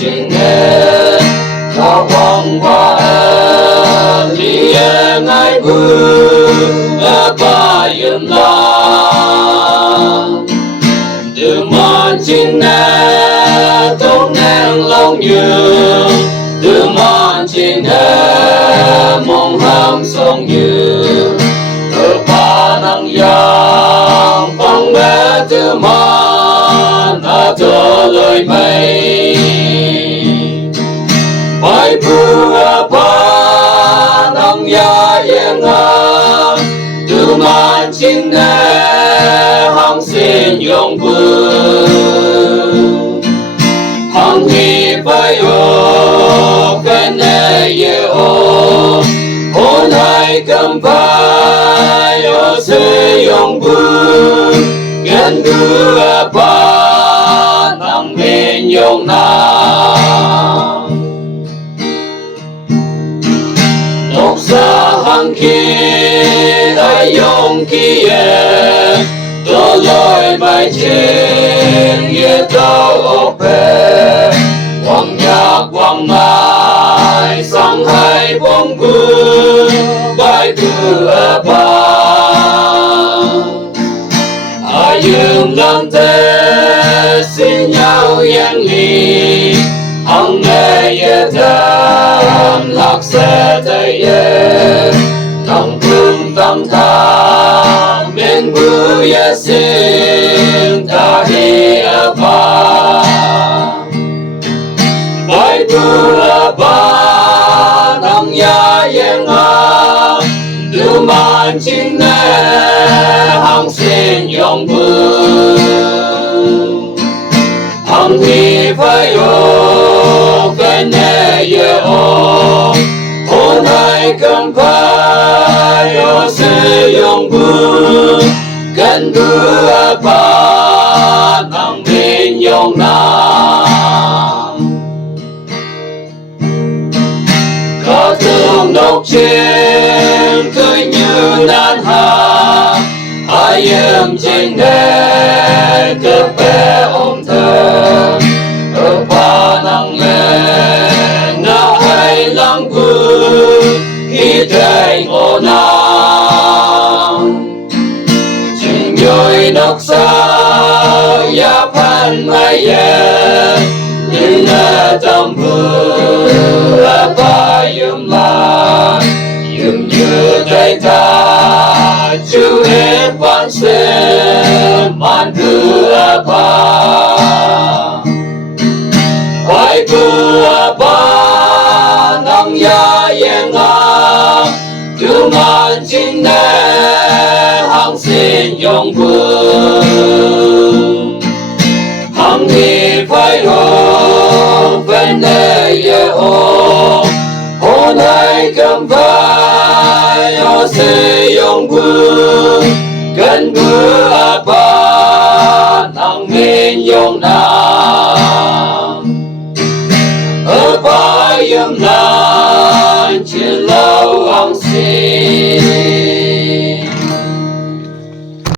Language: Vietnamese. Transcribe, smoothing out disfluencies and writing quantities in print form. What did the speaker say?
chính nghe có vòng qua liền ai vui ba yếm la từ mòn chính nghe tốt ngang lòng như từ mòn chính nghe mong ham sông như ở ba năng giang phong bé từ mòn đã cho lời mây bài bùa ba năng ya yên ngờ từ màn chính nghe hăng xin yong vương hăng hi phải ô phen nê ye ô hôn hai cầm vai ô se yong vương gen bùa ba năng bên yong na nóc xa hăng kia ai yong kia tôi lôi bài trên ye tao ốp bè quăng nhạc quăng mai sang hai bóng cười bài cửa ba ai dương lăng thế xin nhau yên ly hằng nghe ye thơm lạc sẽ thấy ye lòng thương tâm tha bên bữa ye xin ta đi ba bài bữa ba nắng ya yên ngờ đưa màn chính nè hăng xin yong vương hăng thì phải ô cái nè ye ô hôn hai cầm vai ô se yong vương gần bữa ba nắng bên yong nam có thương độc trên cười như nan hà ai em trên đê cơ bé ôm thơ ở ba nắng lên ngã hay lăng vui khi trời ngô nam chừng nhồi nóc sao ya phan mai ye nhưng tâm vừa ba yếm la yếm như tay ta chú hết quan xe man vừa ba bài vừa ba nắng ya yên ngờ từ màn chính nè hăng xin yong vương hăng thì phải ô phen nê ye ô hôn hai cầm vai ô se yong vương gần bữa ba nắng bên yong na